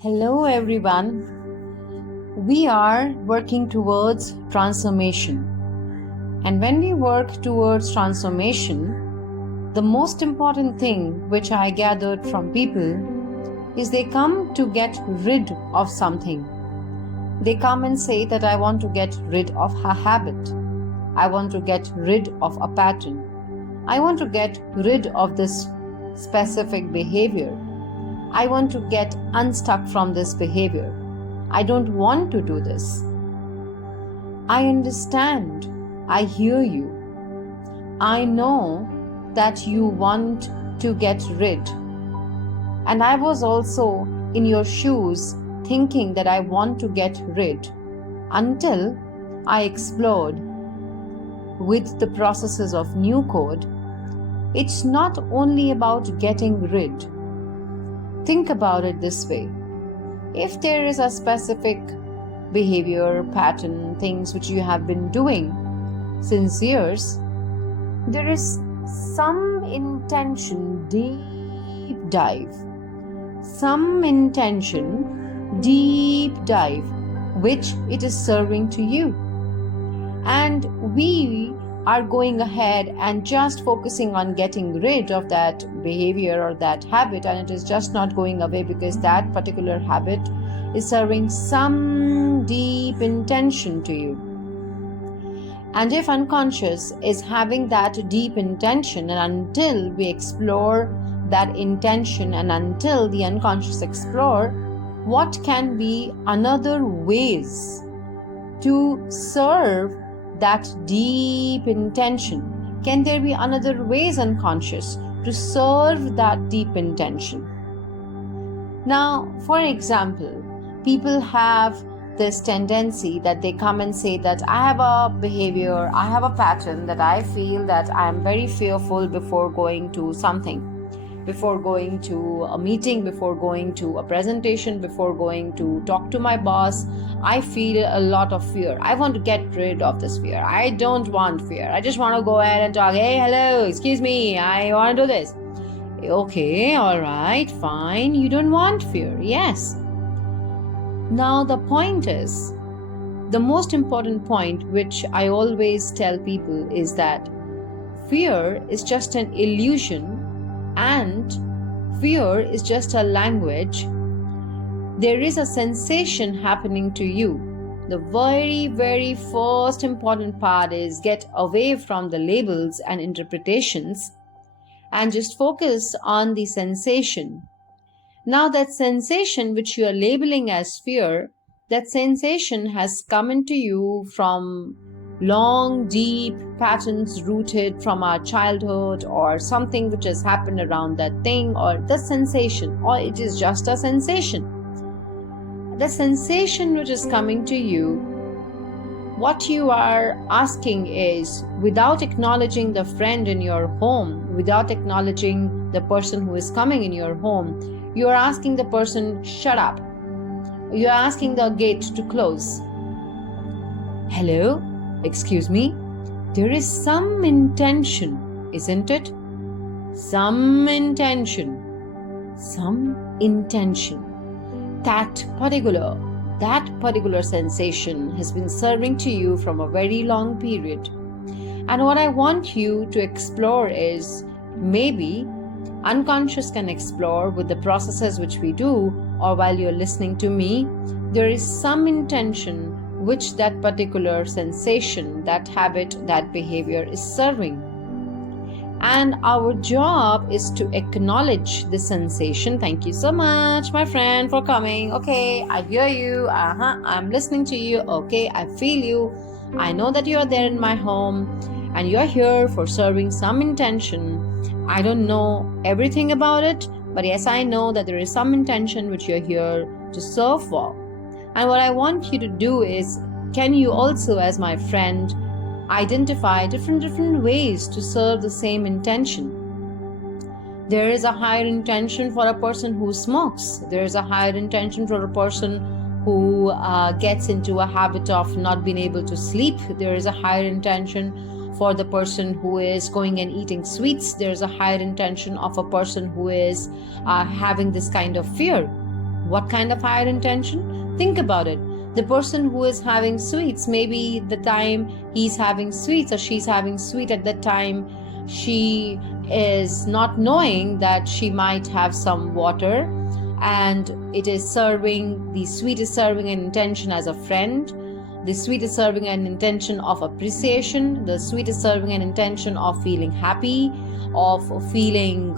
Hello everyone. We are working towards transformation. And when we work towards transformation, the most important thing which I gathered from people is they come to get rid of something. They come and say that I want to get rid of a habit. I want to get rid of a pattern. I want to get rid of this specific behavior. I want to get unstuck from this behavior. I don't want to do this. I understand. I hear you. I know that you want to get rid. And I was also in your shoes thinking that I want to get rid until I explored with the processes of new code. It's not only about getting rid. Think about it this way. If there is a specific behavior, pattern, things which you have been doing since years, there is some intention, deep dive, which it is serving to you. And we are going ahead and just focusing on getting rid of that behavior or that habit, and it is just not going away because that particular habit is serving some deep intention to you. And if unconscious is having that deep intention, and until we explore that intention and until the unconscious explore what can be another ways to serve that deep intention, can there be another ways unconscious to serve that deep intention? Now, for example, people have this tendency that they come and say that I have a behavior, I have a pattern that I feel that I am very fearful before going to something, before going to a meeting, before going to a presentation, before going to talk to my boss. I feel a lot of fear. I want to get rid of this fear. I don't want fear. I just want to go ahead and talk. Hey, hello, excuse me, I want to do this. Okay, all right, fine. You don't want fear. Yes. Now, the point is, the most important point which I always tell people is that fear is just an illusion and fear is just a language. There is a sensation happening to you. The very, very first important part is get away from the labels and interpretations and just focus on the sensation. Now that sensation which you are labeling as fear, that sensation has come into you from long, deep patterns rooted from our childhood or something which has happened around that thing or the sensation, or it is just a sensation. The sensation which is coming to you, what you are asking is, without acknowledging the friend in your home, without acknowledging the person who is coming in your home, you are asking the person, shut up. You are asking the gate to close. Hello? Excuse me? There is some intention, isn't it? Some intention. That particular sensation has been serving to you from a very long period. And what I want you to explore is, maybe unconscious can explore with the processes which we do, or while you're listening to me, there is some intention which that particular sensation, that habit, that behavior is serving. And our job is to acknowledge the sensation. Thank you so much, my friend, for coming. Okay, I hear you. I'm listening to you. Okay, I feel you. I know that you are there in my home and you're here for serving some intention. I don't know everything about it, but yes, I know that there is some intention which you're here to serve for. And what I want you to do is, can you also, as my friend, identify different ways to serve the same intention? There is a higher intention for a person who smokes. There is a higher intention for a person who gets into a habit of not being able to sleep. There is a higher intention for the person who is going and eating sweets. There's a higher intention of a person who is having this kind of fear. What kind of higher intention? Think about it. The person who is having sweets, maybe the time he's having sweets or she's having sweet at that time, she is not knowing that she might have some water, and the sweet is serving an intention as a friend. The sweet is serving an intention of appreciation. The sweet is serving an intention of feeling happy, of feeling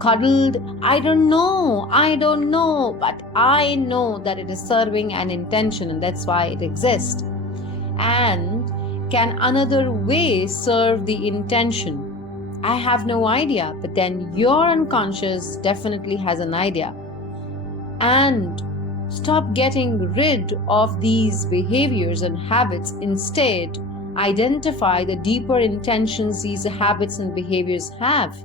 cuddled. I don't know, but I know that it is serving an intention, and that's why it exists. And can another way serve the intention? I have no idea, but then your unconscious definitely has an idea. And stop getting rid of these behaviors and habits. Instead, identify the deeper intentions these habits and behaviors have.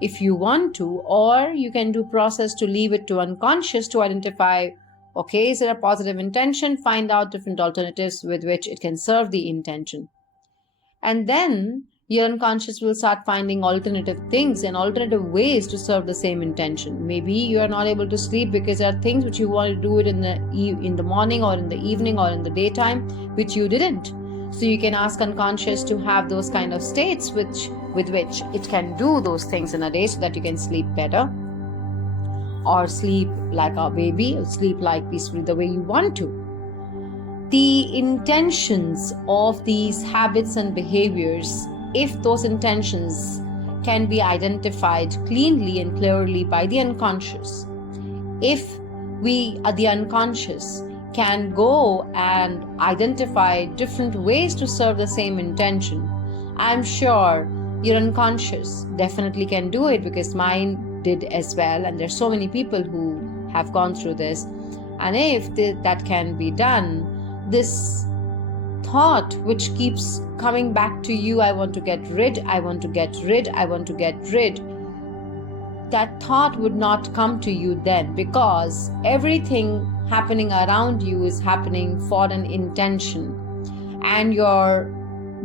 If you want to, or you can do process to leave it to unconscious to identify, okay, is it a positive intention? Find out different alternatives with which it can serve the intention. And then your unconscious will start finding alternative things and alternative ways to serve the same intention. Maybe you are not able to sleep because there are things which you want to do it in the morning or in the evening or in the daytime, which you didn't. So you can ask unconscious to have those kind of states with which it can do those things in a day, so that you can sleep better, or sleep like a baby, or sleep like peacefully the way you want to. The intentions of these habits and behaviors, if those intentions can be identified cleanly and clearly by the unconscious, if we, the unconscious, can go and identify different ways to serve the same intention, I'm sure your unconscious definitely can do it, because mine did as well, and there's so many people who have gone through this. And if that can be done, this thought which keeps coming back to you, I want to get rid, that thought would not come to you then, because everything happening around you is happening for an intention, and your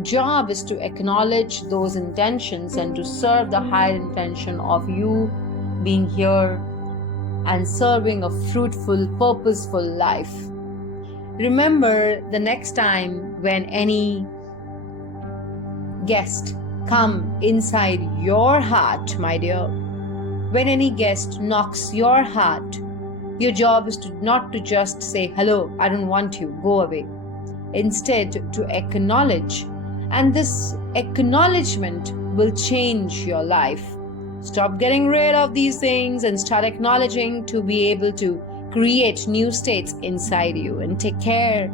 job is to acknowledge those intentions and to serve the higher intention of you being here and serving a fruitful, purposeful life. Remember, the next time when any guest come inside your heart, my dear, when any guest knocks your heart, your job is not to just say, hello, I don't want you, go away. Instead, to acknowledge. And this acknowledgement will change your life. Stop getting rid of these things and start acknowledging to be able to create new states inside you. And take care.